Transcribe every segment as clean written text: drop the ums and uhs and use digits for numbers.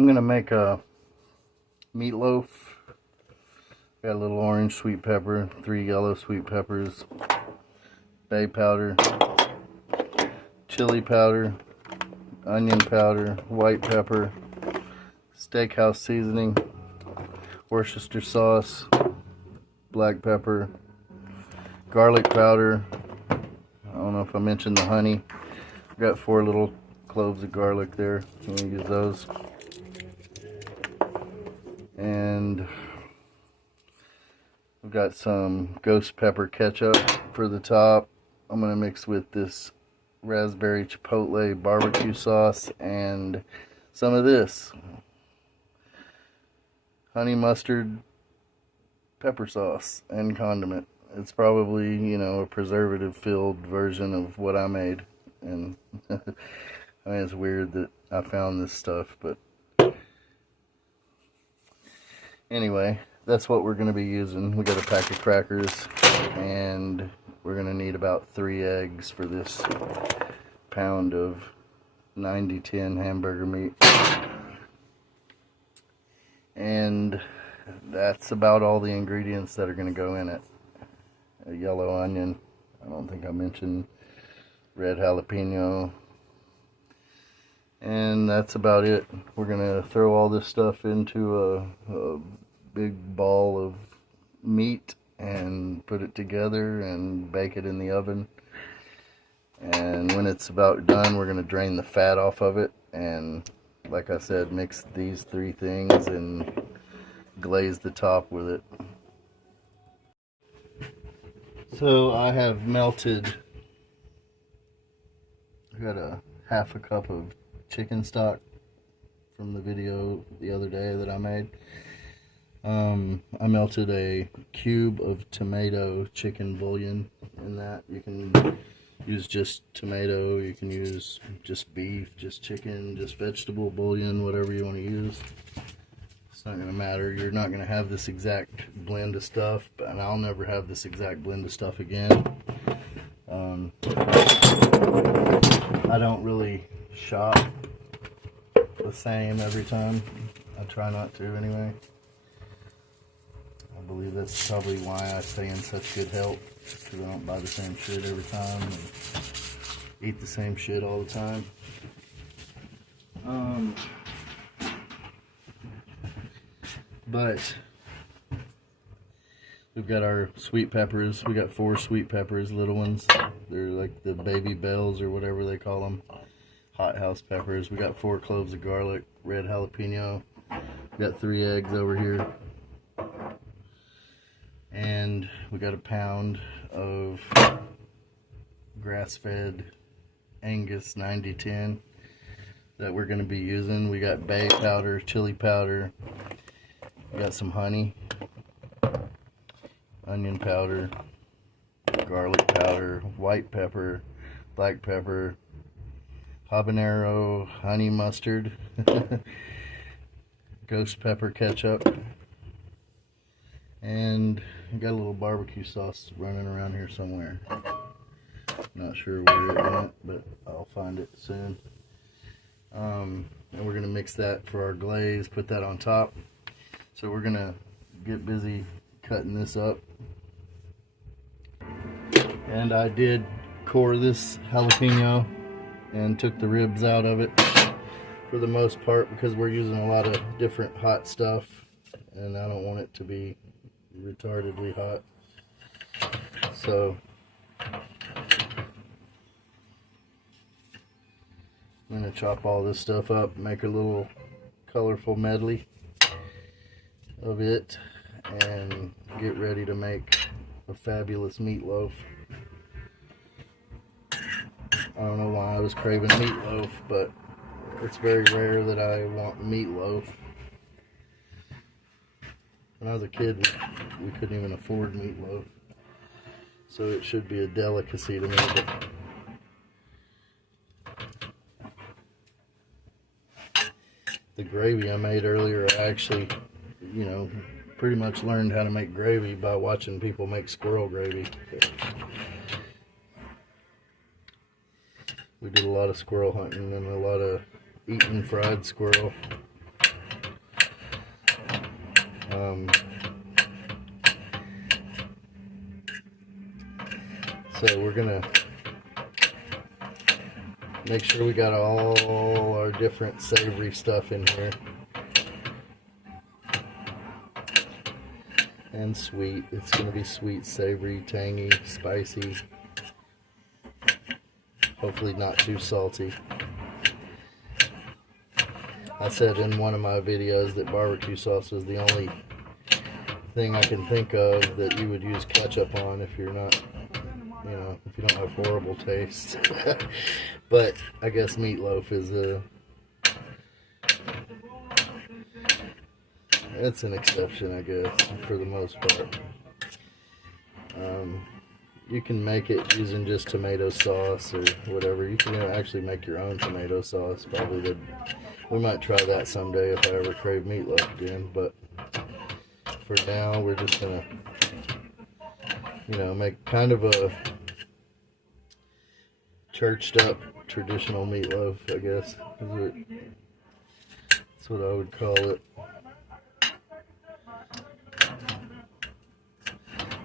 I'm gonna make a meatloaf. Got a little orange sweet pepper, 3 yellow sweet peppers, bay powder, chili powder, onion powder, white pepper, steakhouse seasoning, Worcester sauce, black pepper, garlic powder. I don't know if I mentioned the honey. I've got 4 little cloves of garlic there. I'm gonna use those. And I've got some ghost pepper ketchup for the top. I'm gonna mix with this raspberry chipotle barbecue sauce and some of this honey mustard pepper sauce and condiment. It's probably, you know, a preservative filled version of what I made. And I mean, it's weird that I found this stuff, but anyway, that's what we're going to be using. We got a pack of crackers, and we're going to need about 3 eggs for this pound of 90-10 hamburger meat. And that's about all the ingredients that are going to go in it. A yellow onion. I don't think I mentioned red jalapeno. And that's about it. We're going to throw all this stuff into a big ball of meat and put it together and bake it in the oven. And when it's about done, we're going to drain the fat off of it. And like I said, mix these 3 things and glaze the top with it. So I have melted, I got a half a cup of chicken stock from the video the other day that I made. I melted a cube of tomato chicken bouillon in that. You can use just tomato, you can use just beef, just chicken, just vegetable bouillon, whatever you want to use. It's not going to matter. You're not going to have this exact blend of stuff, and I'll never have this exact blend of stuff again. I don't really shop the same every time. I try not to anyway. I believe that's probably why I stay in such good health, because I don't buy the same shit every time and eat the same shit all the time. But we've got our sweet peppers. We got 4 sweet peppers, little ones. They're like the baby bells or whatever they call them. Hot house peppers. We got 4 cloves of garlic, red jalapeno. We got 3 eggs over here. And we got a pound of grass-fed Angus 90-10 that we're going to be using. We got bay powder, chili powder. We got some honey, onion powder, garlic powder, white pepper, black pepper, habanero, honey mustard, ghost pepper ketchup, and I got a little barbecue sauce running around here somewhere. Not sure where it went, but I'll find it soon. And we're going to mix that for our glaze, put that on top. So we're going to get busy cutting this up. And I did core this jalapeno and took the ribs out of it for the most part, because we're using a lot of different hot stuff and I don't want it to be retardedly hot. So I'm going to chop all this stuff up, make a little colorful medley of it, and get ready to make a fabulous meatloaf. I don't know why I was craving meatloaf, but it's very rare that I want meatloaf. When I was a kid, we couldn't even afford meatloaf, so it should be a delicacy to me. But the gravy I made earlier, I actually, you know, pretty much learned how to make gravy by watching people make squirrel gravy. We did a lot of squirrel hunting and a lot of eating fried squirrel. So we're gonna make sure we got all our different savory stuff in here. And sweet. It's gonna be sweet, savory, tangy, spicy. Hopefully not too salty. I said in one of my videos that barbecue sauce was the only thing I can think of that you would use ketchup on if you're not, you know, if you don't have horrible taste. But I guess meatloaf is it's an exception, I guess, for the most part. You can make it using just tomato sauce or whatever. You can actually make your own tomato sauce. Probably we might try that someday if I ever crave meatloaf again. But for now, we're just gonna, you know, make kind of a churched up traditional meatloaf, I guess. That's what I would call it.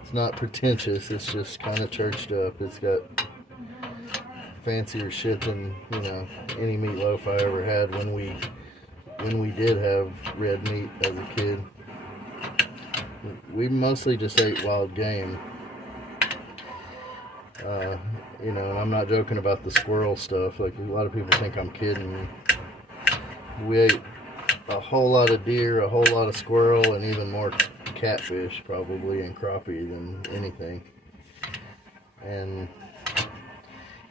It's not pretentious, it's just kind of churched up. It's got fancier shit than, you know, any meatloaf I ever had when we did have red meat as a kid. We mostly just ate wild game. You know, and I'm not joking about the squirrel stuff. Like, a lot of people think I'm kidding. We ate a whole lot of deer, a whole lot of squirrel, and even more catfish probably, and crappie than anything. And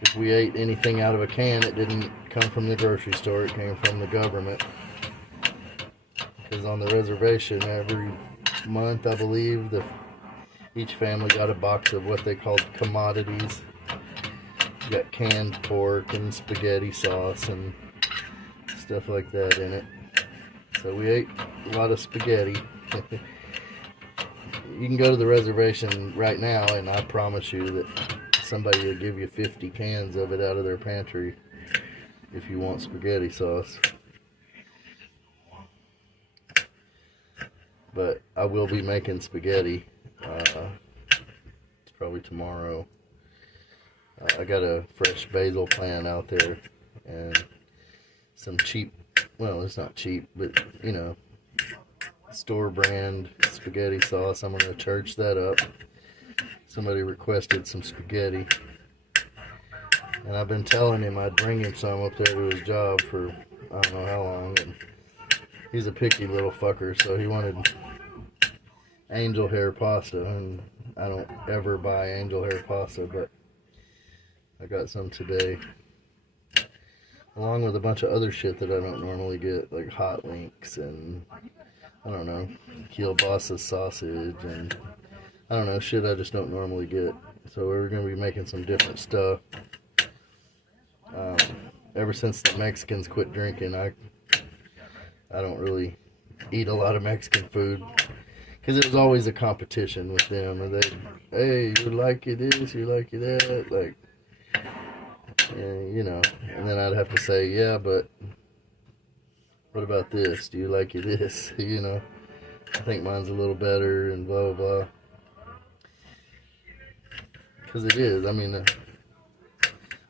if we ate anything out of a can, it didn't come from the grocery store, it came from the government. Because on the reservation, every month, I believe, each family got a box of what they called commodities. You got canned pork and spaghetti sauce and stuff like that in it. So we ate a lot of spaghetti. You can go to the reservation right now, and I promise you that somebody will give you 50 cans of it out of their pantry if you want spaghetti sauce. But I will be making spaghetti. It's probably tomorrow. I got a fresh basil plant out there and some cheap, well, it's not cheap, but, you know, store brand spaghetti sauce. I'm going to church that up. Somebody requested some spaghetti, and I've been telling him I'd bring him some up there to his job for I don't know how long, and he's a picky little fucker, so he wanted angel hair pasta, and I don't ever buy angel hair pasta, but I got some today, along with a bunch of other shit that I don't normally get, like hot links and, I don't know, kielbasa sausage and, I don't know, shit I just don't normally get. So we're going to be making some different stuff. Ever since the Mexicans quit drinking, I don't really eat a lot of Mexican food. Because it was always a competition with them. And they, hey, you like it this, you like it that, like, you know. And then I'd have to say, yeah, but what about this? Do you like it this? You know, I think mine's a little better and blah, blah, blah. Because it is. I mean,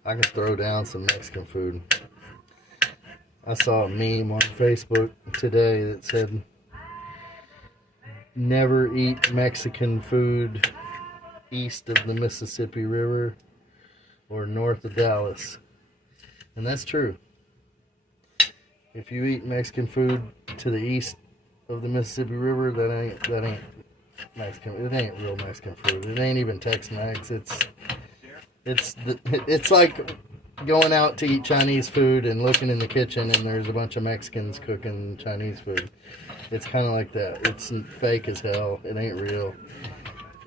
I can throw down some Mexican food. I saw a meme on Facebook today that said, never eat Mexican food east of the Mississippi River or north of Dallas. And that's true. If you eat Mexican food to the east of the Mississippi River, that ain't Mexican. It ain't real Mexican food. It ain't even Tex-Mex. It's like going out to eat Chinese food and looking in the kitchen and there's a bunch of Mexicans cooking Chinese food. It's kind of like that. It's fake as hell. It ain't real.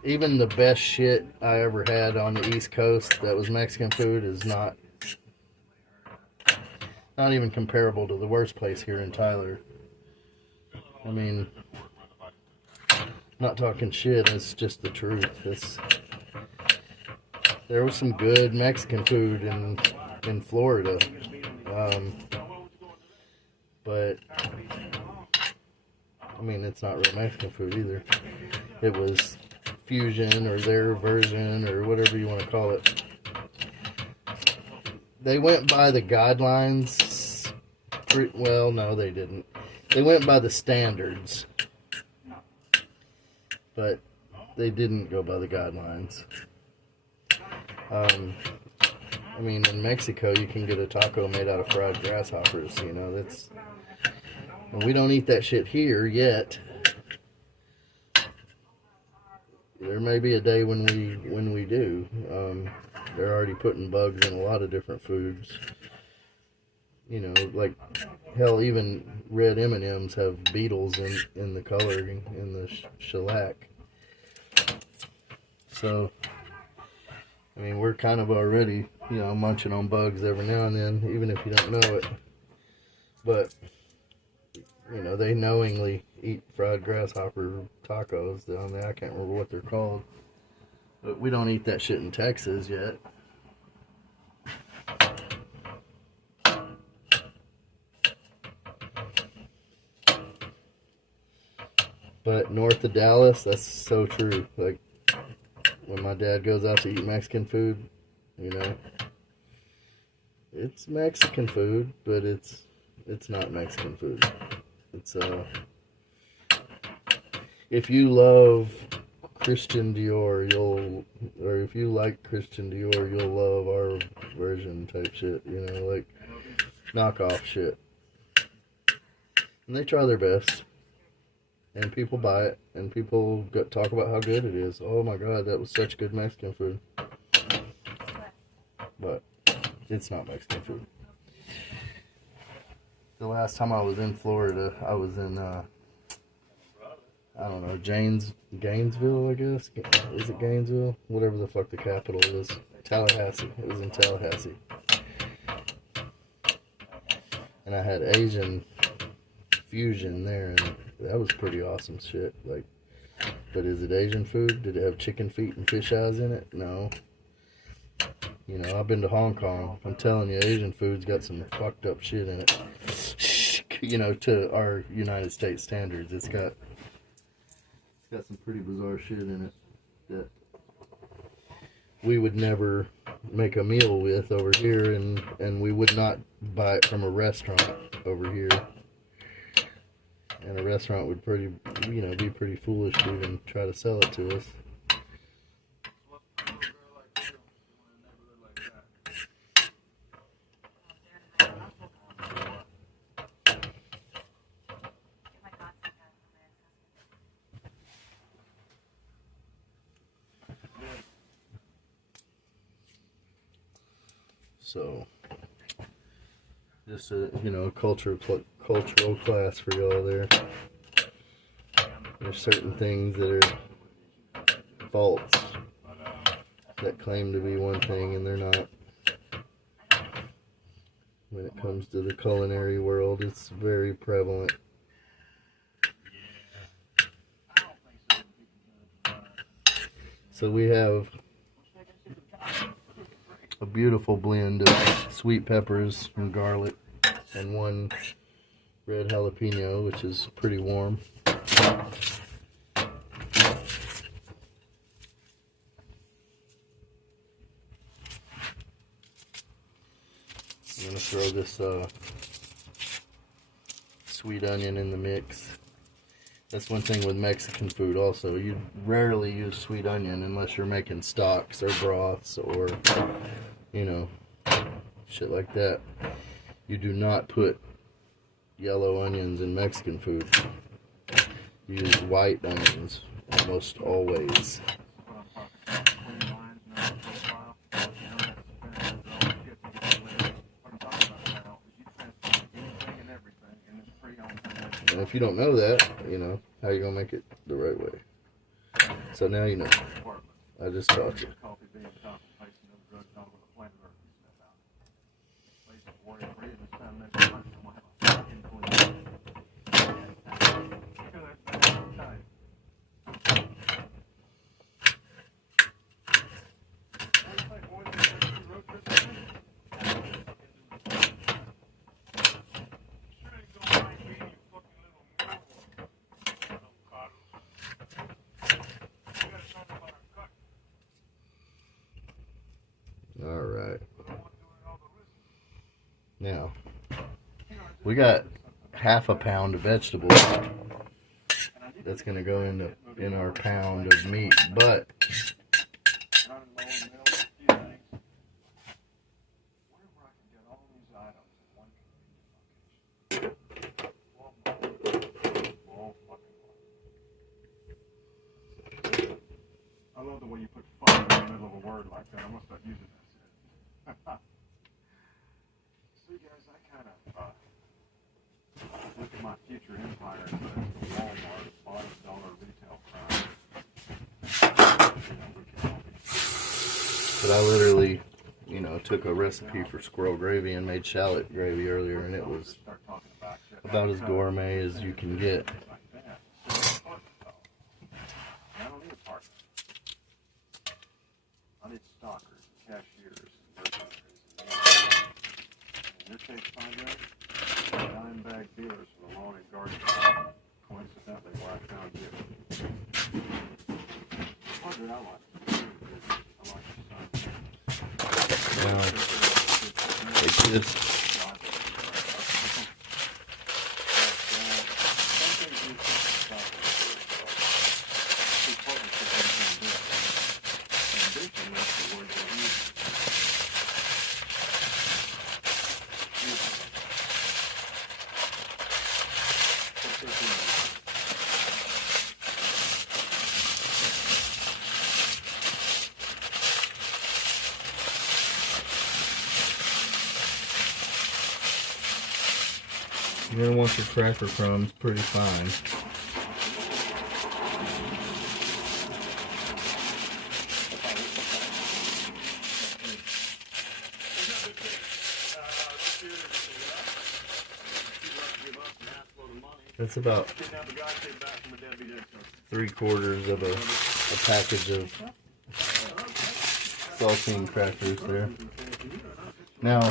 Even the best shit I ever had on the East Coast that was Mexican food is not even comparable to the worst place here in Tyler. I mean, I'm not talking shit. It's just the truth. There was some good Mexican food in Florida, but I mean, it's not real Mexican food either. It was fusion or their version or whatever you want to call it. They went by the guidelines. Well, no, they didn't. They went by the standards, but they didn't go by the guidelines. I mean, in Mexico, you can get a taco made out of fried grasshoppers. You know, that's. And we don't eat that shit here yet. There may be a day when we do. They're already putting bugs in a lot of different foods. You know, like hell, even red M&Ms have beetles in the coloring, in the shellac. So, I mean, we're kind of already, you know, munching on bugs every now and then, even if you don't know it. But, you know, they knowingly eat fried grasshopper tacos. I can't remember what they're called. But we don't eat that shit in Texas yet. But north of Dallas, that's so true. Like, when my dad goes out to eat Mexican food, you know, it's Mexican food, but it's not Mexican food. It's if you love Christian Dior, or if you like Christian Dior, you'll love our version type shit, you know, like knockoff shit. And they try their best. And people buy it, and people talk about how good it is. Oh my God, that was such good Mexican food. But it's not Mexican food. The last time I was in Florida, I was in, I don't know, Gainesville, I guess? Is it Gainesville? Whatever the fuck the capital is. Tallahassee. It was in Tallahassee. And I had Asian fusion there, and that was pretty awesome shit. Like, but is it Asian food? Did it have chicken feet and fish eyes in it? No. You know, I've been to Hong Kong. I'm telling you, Asian food's got some fucked up shit in it. You know, to our United States standards, it's got some pretty bizarre shit in it that we would never make a meal with over here, and we would not buy it from a restaurant over here. And a restaurant would be pretty foolish to even try to sell it to us. So, just a cultural class for y'all there. There's certain things that are false that claim to be one thing and they're not. When it comes to the culinary world, it's very prevalent. So we have a beautiful blend of sweet peppers and garlic and one red jalapeno, which is pretty warm. I'm going to throw this sweet onion in the mix. That's one thing with Mexican food also. You rarely use sweet onion unless you're making stocks or broths or, you know, shit like that. You do not put yellow onions in Mexican food. You use white onions almost always. And if you don't know that, you know, how you gonna make it the right way? So now you know. I just taught you. Now, we got half a pound of vegetables that's going to go in our pound of meat, but I love the way you put fuck in the middle of a word like that. I must start using that. See, guys, I kind of look at my future empire as the Walmart bottom dollar retail crime. but I literally, took a recipe for squirrel gravy and made shallot gravy earlier, and it was about as gourmet as you can get. I need stockers, cashiers, mercenaries, in your case, Andre, dime bag dealers for the lawn and garden. Coincidentally, where I found you. Andre, I like Now, it's just you're going to want your cracker crumbs pretty fine. That's about 3/4 of a package of saltine crackers there. Now,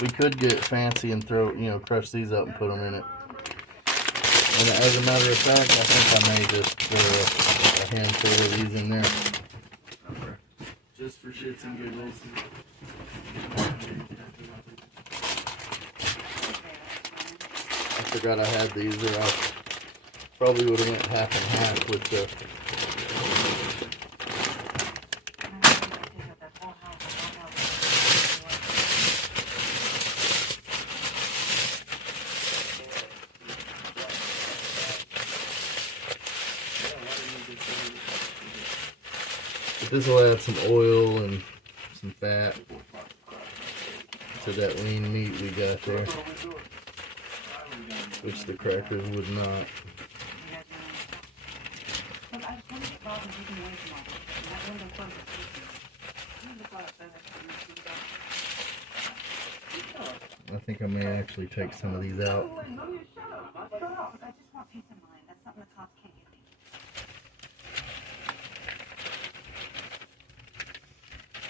we could get fancy and throw, crush these up and put them in it. And as a matter of fact, I think I may just throw a handful of these in there. Just for shits and giggles. I forgot I had these, or I probably would have went half and half with the... But this will add some oil and some fat to that lean meat we got there, which the crackers would not. I think I may actually take some of these out.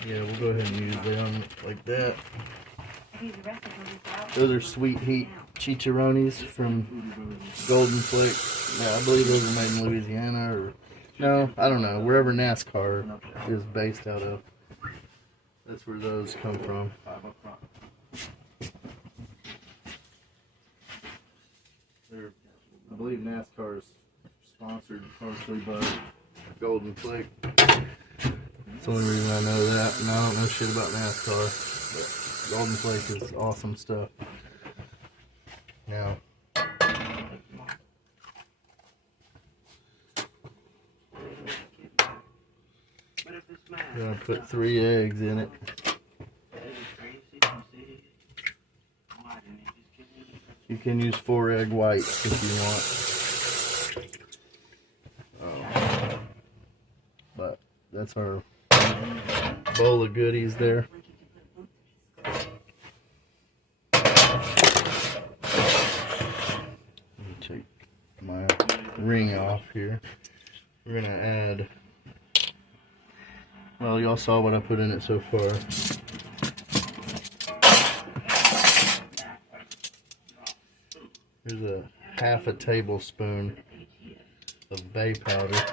Yeah, we'll go ahead and use them like that. Those are Sweet Heat chicharrones from Golden Flake. Yeah, I believe those are made in Louisiana, or no, I don't know, wherever NASCAR is based out of. That's where those come from. I believe NASCAR is sponsored partially by Golden Flake. That's the only reason I know that, and I don't know shit about NASCAR, but Golden Flake is awesome stuff. Now, I'm gonna put 3 eggs in it. You can use 4 egg whites if you want. But that's our bowl of goodies there. Let me take my ring off here. We're gonna add, well, y'all saw what I put in it so far. Here's a half a tablespoon of bay powder.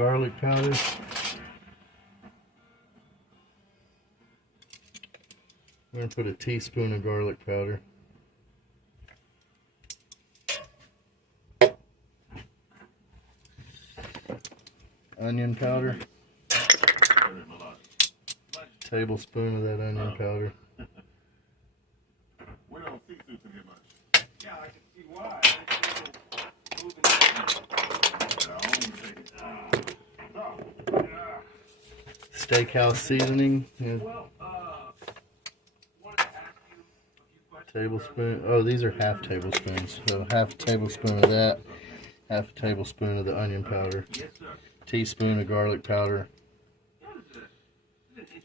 garlic powder. I'm going to put a teaspoon of garlic powder. Onion powder. Tablespoon of that onion powder. We don't see soup in here much. Yeah, I can see why. Steakhouse seasoning. Yeah. Tablespoon. Oh, these are half tablespoons. So half a tablespoon of that. Half a tablespoon of the onion powder. Teaspoon of garlic powder.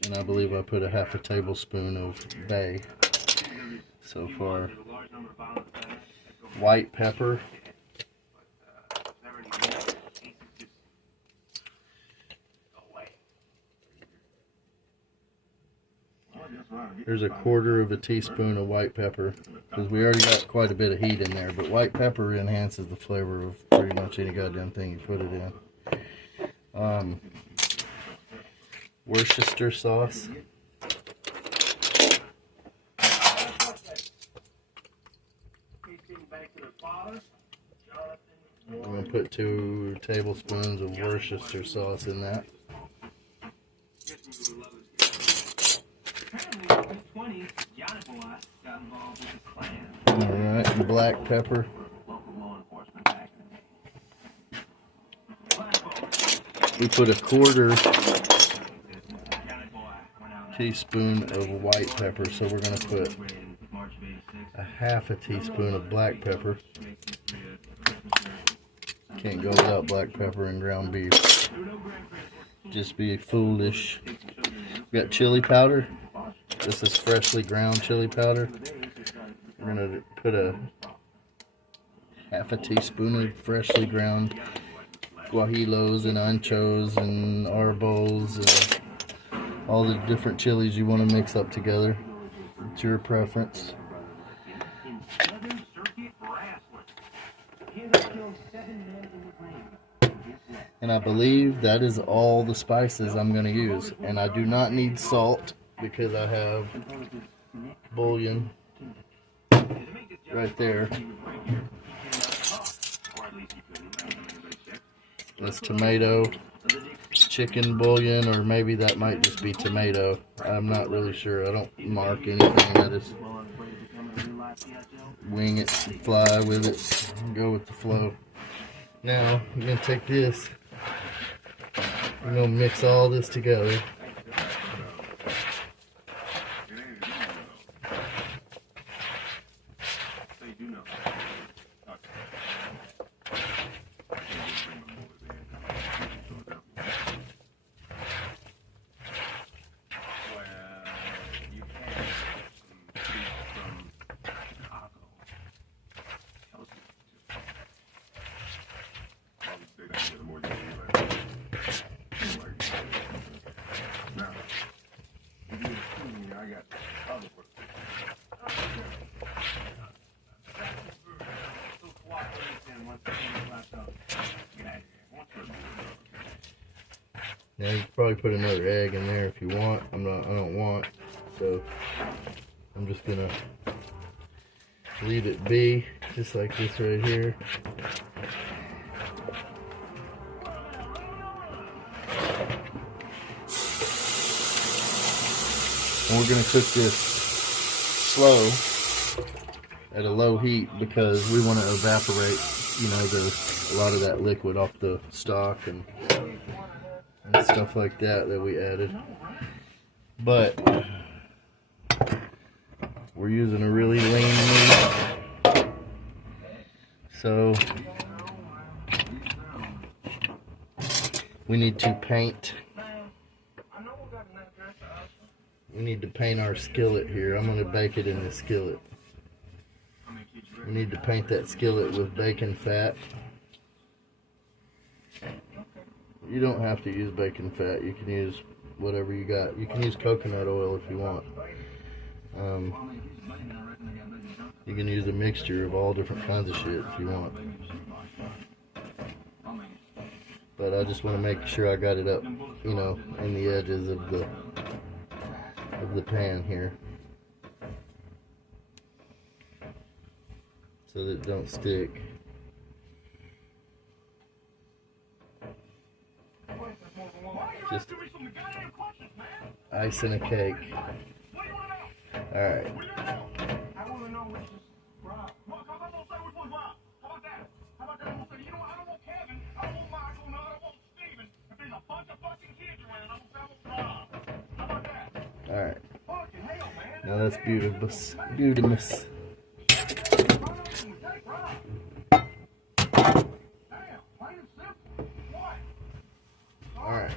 And I believe I put a half a tablespoon of bay so far. White pepper. There's a quarter of a teaspoon of white pepper, because we already got quite a bit of heat in there, but white pepper enhances the flavor of pretty much any goddamn thing you put it in. Worcestershire sauce. I'm going to put 2 tablespoons of Worcestershire sauce in that. Alright, black pepper. We put a quarter teaspoon of white pepper, so we're going to put a half a teaspoon of black pepper. Can't go without black pepper and ground beef. Just be foolish. We got chili powder. This is freshly ground chili powder. We're going to put a half a teaspoon of freshly ground guajilos and anchos and arbos and all the different chilies you want to mix up together. It's your preference. And I believe that is all the spices I'm going to use. And I do not need salt because I have bouillon right there. That's tomato, chicken bouillon, or maybe that might just be tomato. I'm not really sure. I don't mark anything. I just wing it, fly with it, and go with the flow. Now, I'm going to take this. I'm going to mix all this together. Now you can probably put another egg in there if you want. I don't want, so I'm just gonna leave it be, just like this right here. And we're gonna cook this slow at a low heat because we want to evaporate, you know, a lot of that liquid off the stock and stuff like that we added. But we're using a really lean meat, so we need to paint. We need to paint our skillet here. I'm going to bake it in the skillet. We need to paint that skillet with bacon fat. You don't have to use bacon fat. You can use whatever you got. You can use coconut oil if you want. You can use a mixture of all different kinds of shit if you want. but I just want to make sure I got it up, you know, in the edges of the pan here, so that it don't stick. Just icing a cake. All right. All right. Now that's beautiful. Beautiful. All right.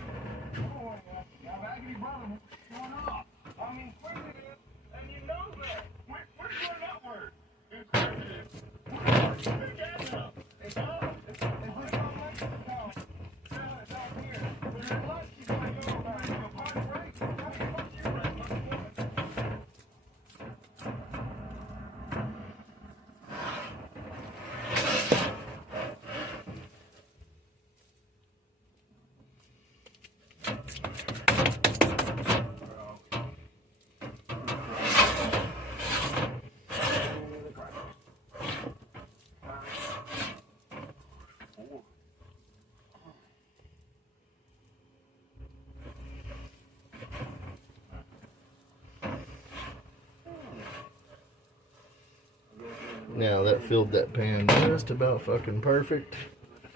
Now that filled that pan just about fucking perfect.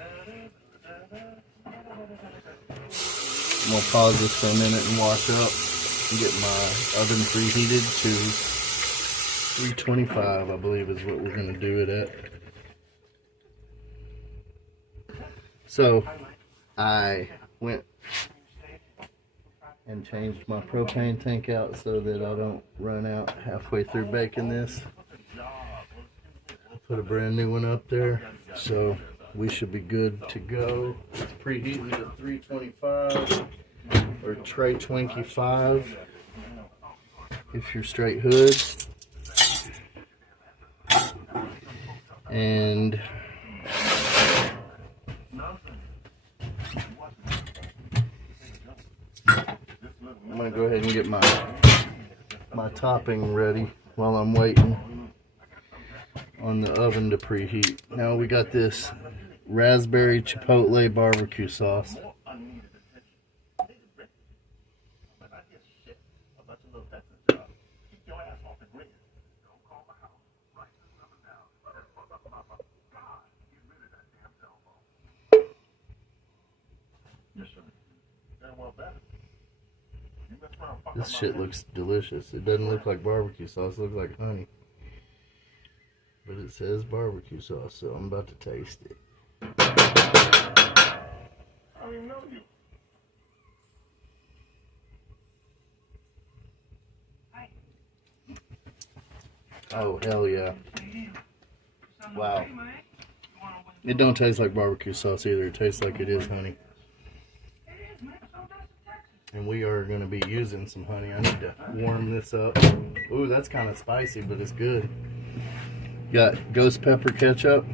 I'm gonna pause this for a minute and wash up and get my oven preheated to 325, I believe is what we're gonna do it at. So I went and changed my propane tank out so that I don't run out halfway through baking this. Put a brand new one up there, so we should be good to go. It's preheating to 325 or tray 25 if you're straight hood. And I'm gonna go ahead and get my topping ready while I'm waiting on the oven to preheat. Now we got this raspberry chipotle barbecue sauce. This shit looks delicious. It doesn't look like barbecue sauce, it looks like honey. But it says barbecue sauce, so I'm about to taste it. I don't even know you. Oh, hell yeah. Wow. It don't taste like barbecue sauce either. It tastes like it is honey. And we are going to be using some honey. I need to warm this up. Ooh, that's kind of spicy, but it's good. Got ghost pepper ketchup.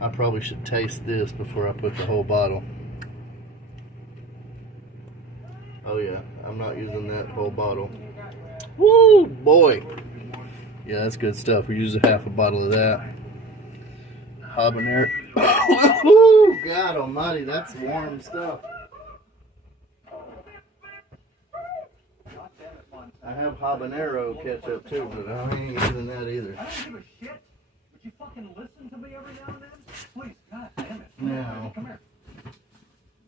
I probably should taste this before I put the whole bottle. Oh yeah, I'm not using that whole bottle. Woo, boy. Yeah, that's good stuff. We use a half a bottle of that. Habanero. Woo, God almighty, that's warm stuff. I have habanero ketchup too, but I ain't using that either. I don't give a shit. Would you fucking listen to me every now and then? Please, God damn it. Now, Come here.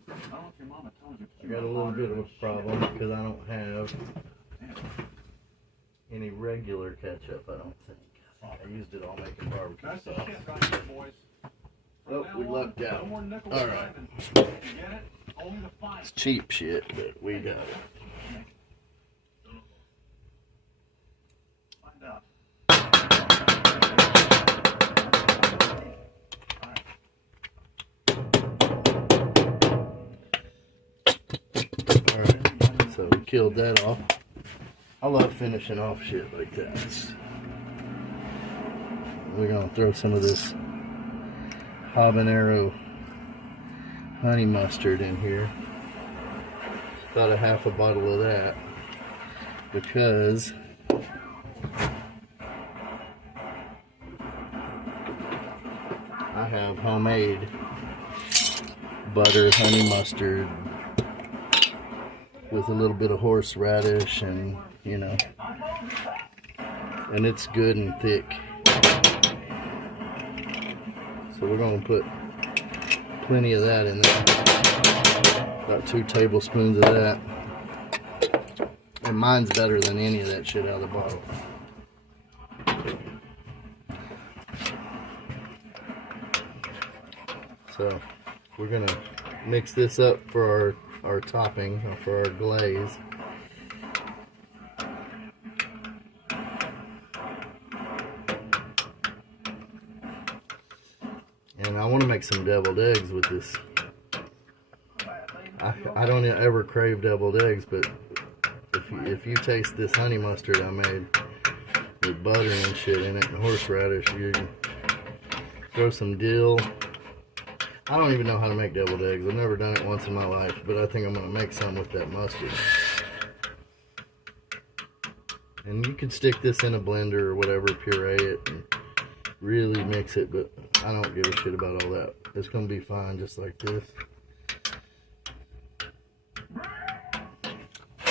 I don't know if your mama told you. I got a little bit of a problem because I don't have any regular ketchup, I don't think. I used it all making barbecue That's the sauce. shit right here, boys. Oh, we lucked out. Alright. Only the five. It's cheap shit, but we got it. Find out. Alright, so we killed that off. I love finishing off shit like that. We're gonna throw some of this habanero honey mustard in here. About a half a bottle of that, because I have homemade butter honey mustard with a little bit of horseradish, and you know, and it's good and thick. So we're going to put plenty of that in there. About 2 tablespoons of that. And mine's better than any of that shit out of the bottle. So we're going to mix this up for our topping, or for our glaze. And I want to make some deviled eggs with this. I don't ever crave deviled eggs, but if you taste this honey mustard I made with butter and shit in it and horseradish, you can throw some dill. I don't even know how to make deviled eggs. I've never done it once in my life, but I think I'm going to make some with that mustard. And you could stick this in a blender or whatever, puree it, and really mix it, but I don't give a shit about all that. It's going to be fine just like this.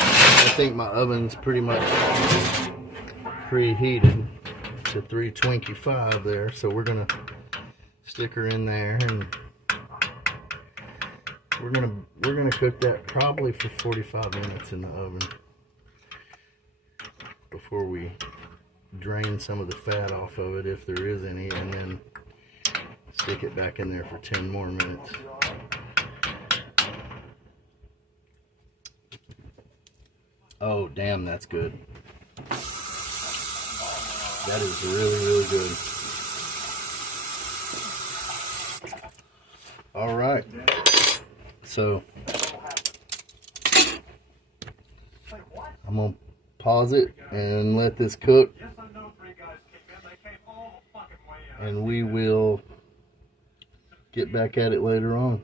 I think my oven's pretty much preheated to 325 there, so we're going to stick her in there, and we're gonna cook that probably for 45 minutes in the oven before we drain some of the fat off of it, if there is any, and then stick it back in there for 10 more minutes. Oh, damn, that's good. That is really, really good. All right. So I'm going to pause it and let this cook. And we will get back at it later on.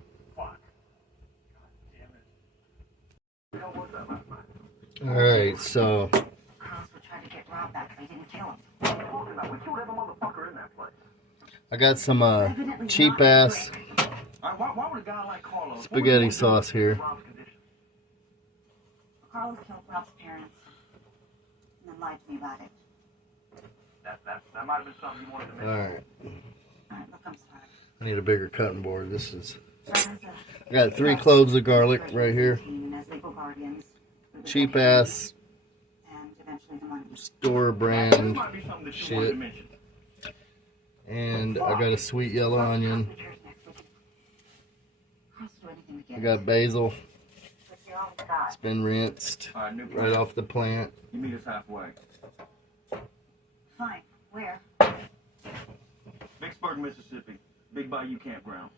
Alright, so I got some cheap ass spaghetti sauce here. Carlos killed Rob's parents and then lied to me about it. That might have been something you wanted to mention. Alright. Alright, look, I'm sorry. I need a bigger cutting board. This is... I got 3 cloves of garlic right here. Cheap ass store brand shit. And I got a sweet yellow onion. I got basil. It's been rinsed right off the plant. You meet us halfway. Fine. Where? Vicksburg, Mississippi. Big Bayou Campground.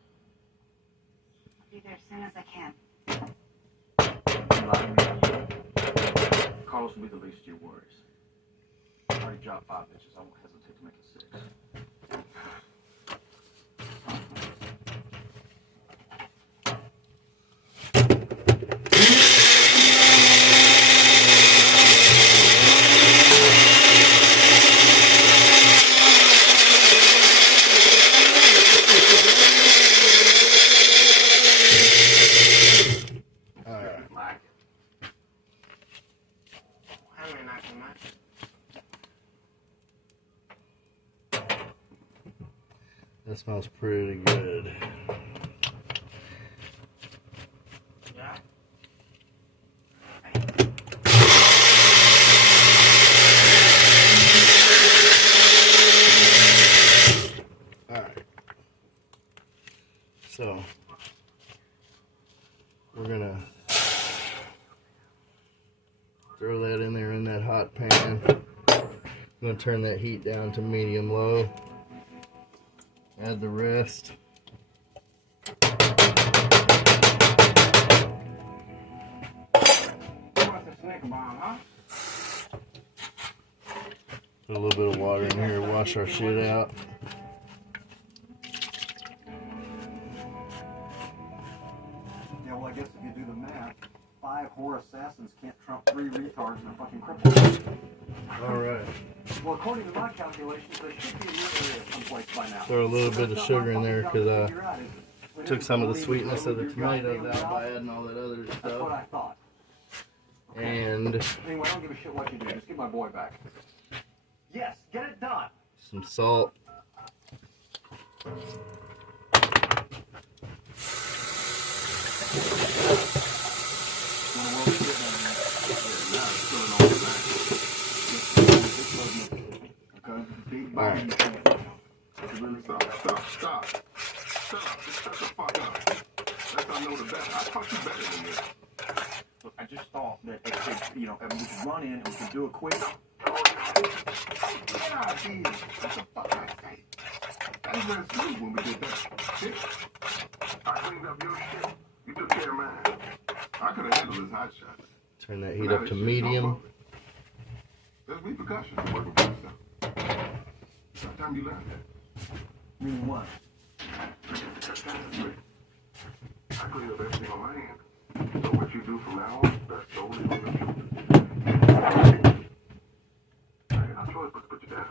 I'll be there as soon as I can. Carlos will be the least of your worries. I already dropped 5 bitches. I won't hesitate to make it 6. That smells pretty good. Yeah. Alright. So, we're gonna throw that in there in that hot pan. I'm gonna turn that heat down to medium low. Add the rest. Put a little bit of water in here, wash our shit out. 5 whore assassins can't trump 3 retards and a fucking cripple. Alright. Well, according to my calculations, there should be a new area someplace by now. Throw a little bit of sugar in there because I took some of the sweetness of the tomatoes out by adding all that other That's what stuff. I thought. And Anyway, I don't give a shit what you do. Just get my boy back. Yes, get it done. some salt. Alright. Stop. Just shut the fuck up. That's how I know the best. I fuck you better than this. Look, I just thought that we could run in and we could do a quick. Yeah, geez. What the fuck I say? I was very smooth when we did that. Shit. I cleaned up your shit. You took care of mine. I could have handled this hot shot. Turn that heat up to medium. There's repercussions to working for yourself. What time you learned that? Meaning what? I clean up everything on my hand. So what you do from now on, that's solely on you. I ain't no choice but to put you down.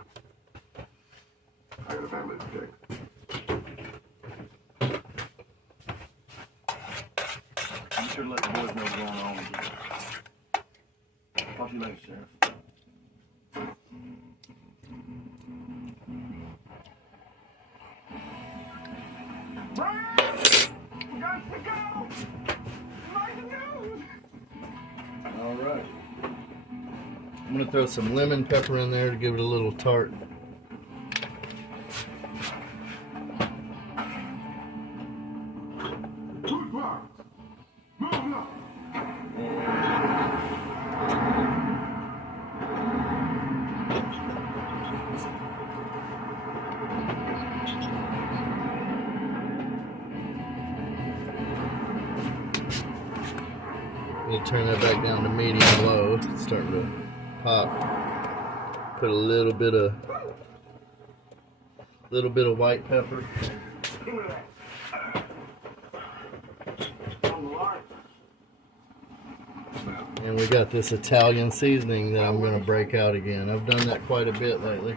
I got a family to protect. You should let the boys know what's going on with you. Talk to you later, Sheriff. Brian! We got to go! Breaking news! Alright. I'm going to throw some lemon pepper in there to give it a little tart. Good work. Move up. We'll turn that back down to medium low. It's starting to pop. Put a little bit of white pepper. And we got this Italian seasoning that I'm going to break out again. I've done that quite a bit lately.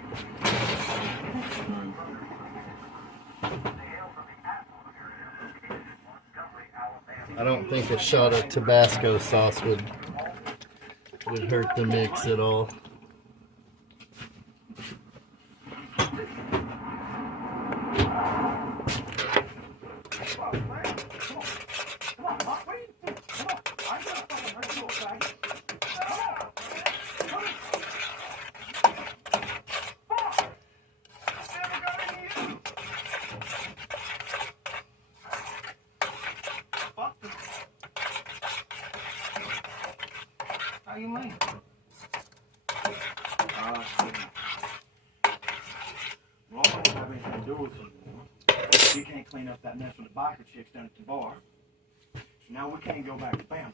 I don't think a shot of Tabasco sauce would hurt the mix at all. How you mean? Well, I don't have anything to do with it. You can't clean up that mess with the biker chicks down at the bar. So now we can't go back to Bama.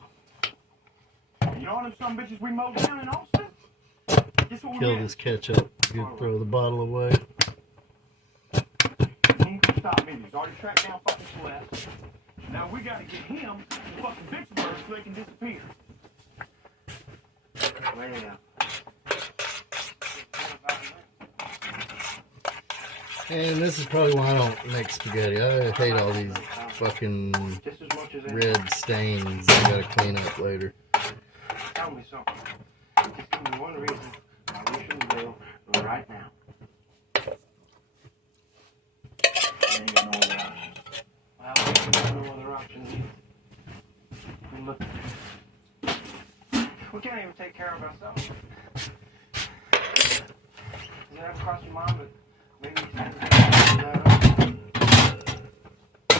You know all them some bitches we mowed down in Austin? Guess what we Kill did? this ketchup. You throw the bottle away. He ain't gonna stop me. He's already tracked down fucking Celeste. Now we gotta get him to fucking Vicksburg so they can disappear. Well, And this is probably why I don't make spaghetti. I hate all these fucking just as much as red stains I gotta clean up later. Tell me something. Just give me one reason why we shouldn't go right now. You ain't got no other options. Well, we ain't got no other options either. And look, we can't even take care of ourselves. Does it ever cross your mind that maybe we can take that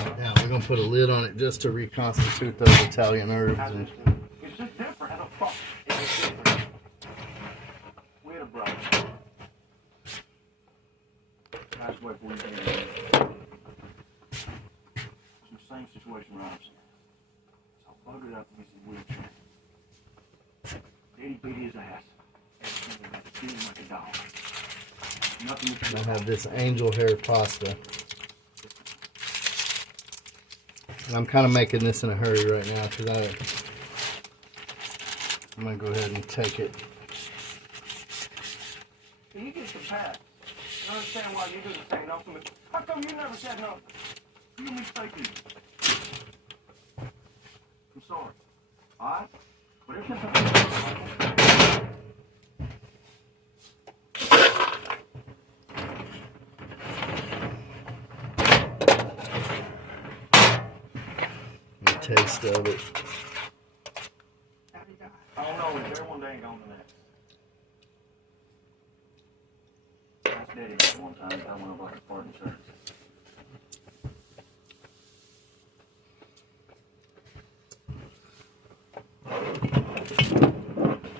up? Now we're gonna put a lid on it just to reconstitute those Italian herbs. How's And this do? It's just different. How the fuck is it different? We're the brothers. Nice way for you to get it. It's the same situation around here. So I buggered up with his wheelchair. Daddy beat his ass. Everything had to feed him like a dog. Nothing that you I have this angel hair pasta. And I'm kind of making this in a hurry right now because I'm gonna go ahead and take it. You get the pass. I understand why you didn't say nothing, but how come you never said nothing? You mistaken me. I'm sorry. Alright? But it's just a... Taste of it. I don't know, is there one day and gone the next? That's Daddy that one time, I went over his party church.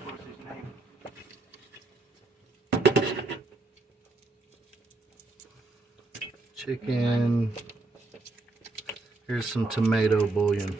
What's his name? Chicken. Here's some tomato bouillon.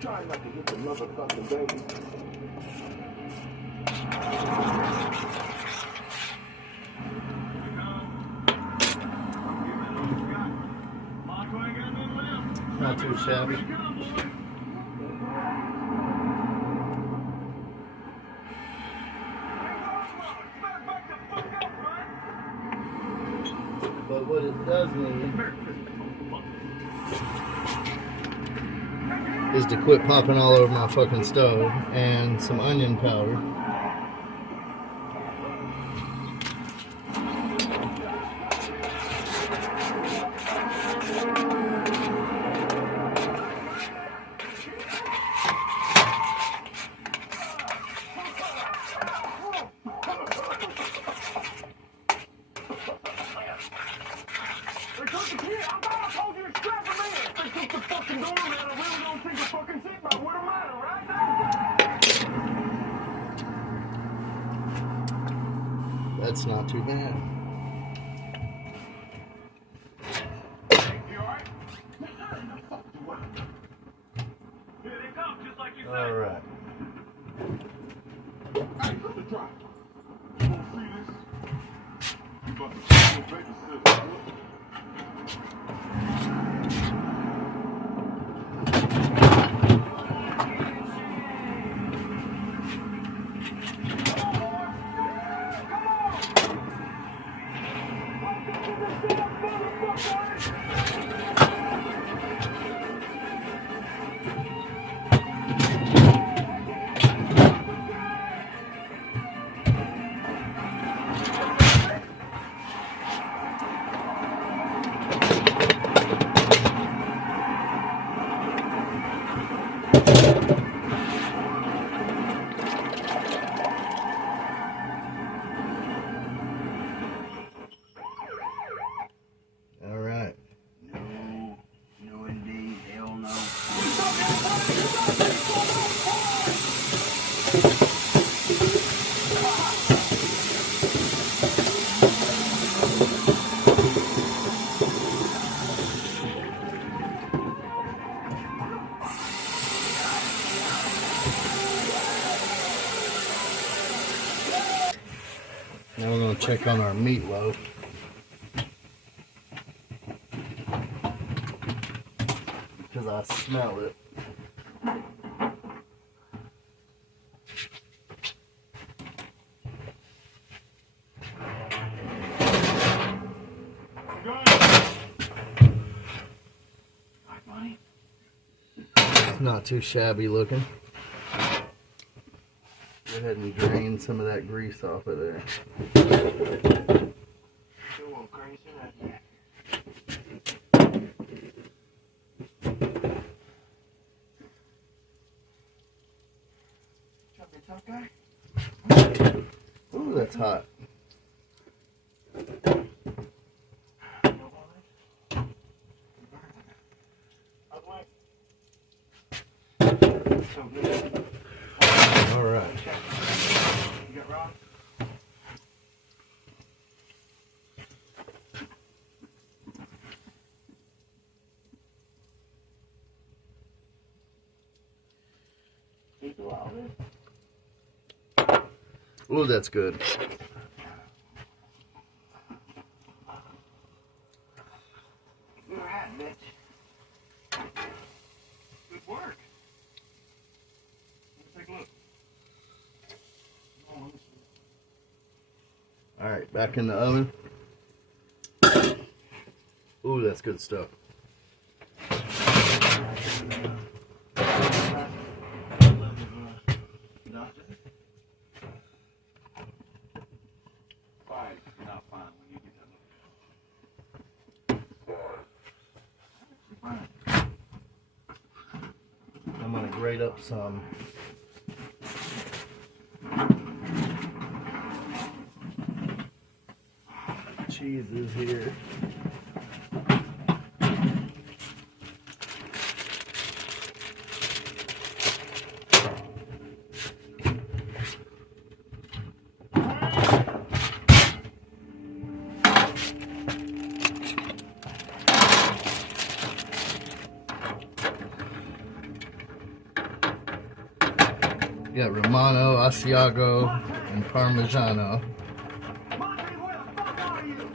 Try not to hit the motherfucking baby. Not too shabby. But what it does need is to quit popping all over my fucking stove, and some onion powder. That's not too bad. All right. Hey, come to try. You want to see this? You about to see your baby sister. All right. No, indeed, hell no. Now we're going to check on our meatloaf. Because I smell it. It's not too shabby looking. Go ahead and drain some of that grease off of there. Ooh, that's hot. so good. All right. You got Rob? Oh, that's good. You're right, bitch. Good work. Let's take a look. All right, back in the oven. Ooh, that's good stuff. Fine. Not fine when you get I'm gonna grate up some cheeses here. Got Romano, Asiago, and Parmigiano. Monty, where the fuck are you?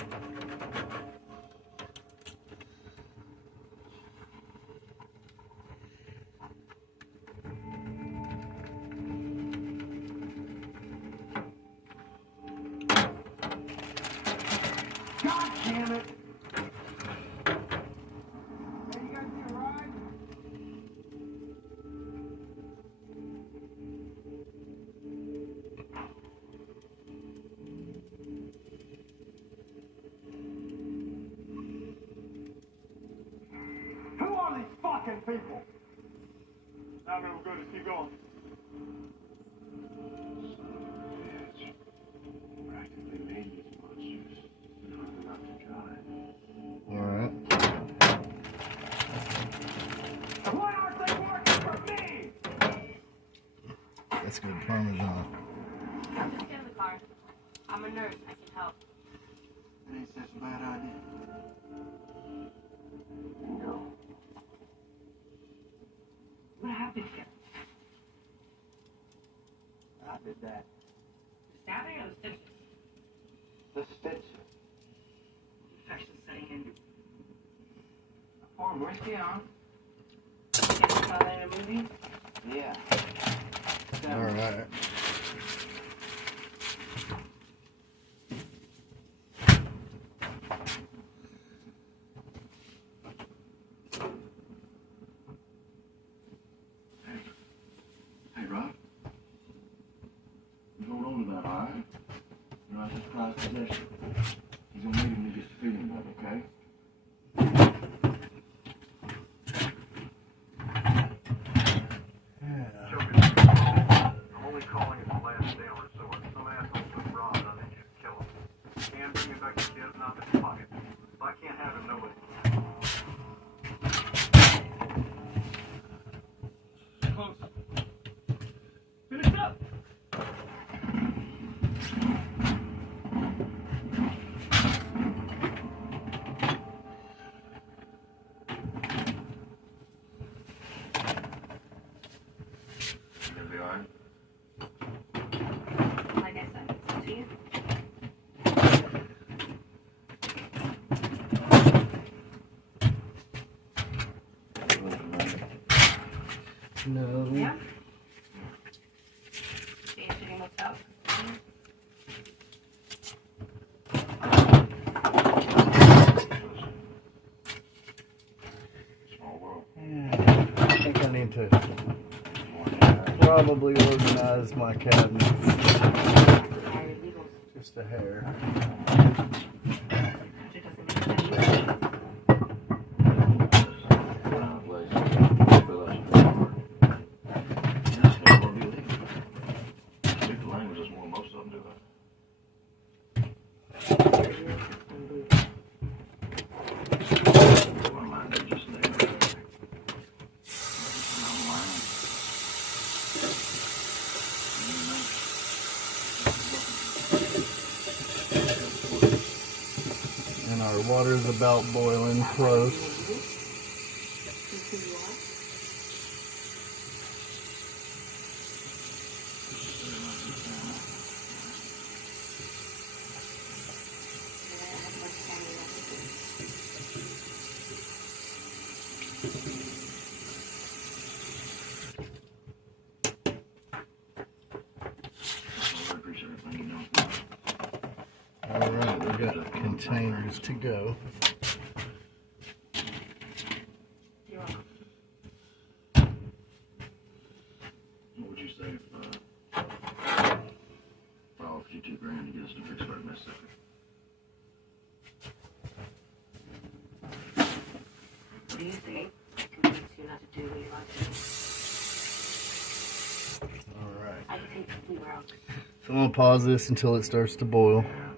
God damn it! Hey, you guys need a ride? Who are these fucking people? Not real good. Just keep going. Practically made these monsters. Not to try. All right. Why aren't they working for me? That's good Parmesan. Just get in the car. I'm a nurse. I can help. That ain't such a bad idea. No. What happened here? I did that. The stabbing or the stitches? The stitch. Infection setting in. Pouring whiskey on. You ever saw that in a movie? Yeah. All right. Hey, Rob. You hold on to that, all right? You're not just prized possession. He's gonna need him to get feeling better, okay? Yeah. I'm only calling it the last day or so. Some asshole took Rob and I think you should kill him. Can bring me back to the other not in his pocket. If I can't have him, nobody can. Close. Finish up! You'll be all right? Like I said, it's up to you. No. Yeah? See if shooting looks out. Small world. Yeah. I think I need to probably organize my cabinets Higher legals. just a hair. It doesn't make sense. Speak the languages more than most of them do that. My mind is just there. Our water's about boiling close. Alright, we got containers to go. What would you say if I offered you $2,000 to get us to Vicksburg, Mississippi? What do you think? I convince you not to do what you like to do. Alright. I think we were out. So I'm going to pause this until it starts to boil. Yeah.